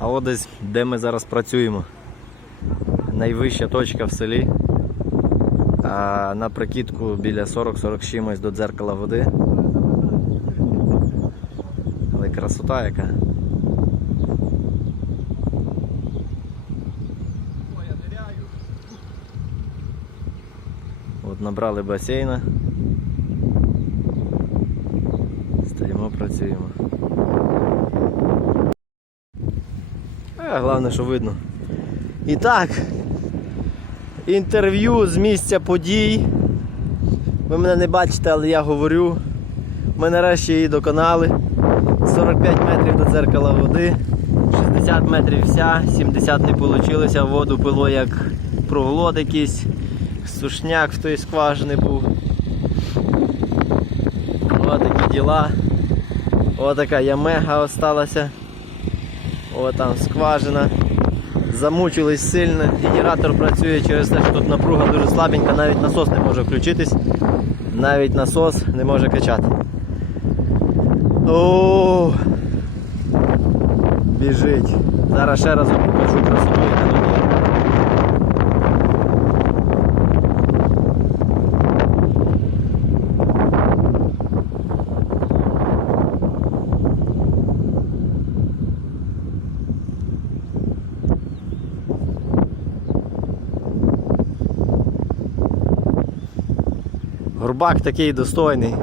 А от десь, де ми зараз працюємо. Найвища точка в селі. А на прикидку біля 40-40 з чимось до дзеркала води. Але красота яка. От набрали басейна. Стоїмо, працюємо. А, головне, що видно. І так, інтерв'ю з місця подій. Ви мене не бачите, але я говорю. Ми нарешті її доконали. 45 метрів до дзеркала води, 60 метрів вся, 70 не вийшло, воду пило як проглот якийсь, сушняк в той скважини був. Ось такі діла. Ось така ямега осталася. О, там скважина. Замучились сильно. Генератор працює через те, що тут напруга дуже слабенька, навіть насос не може включитись. Навіть насос не може качати. О, біжить. Зараз ще раз вам покажу красоту, яка тут є. Горбак такий достойний.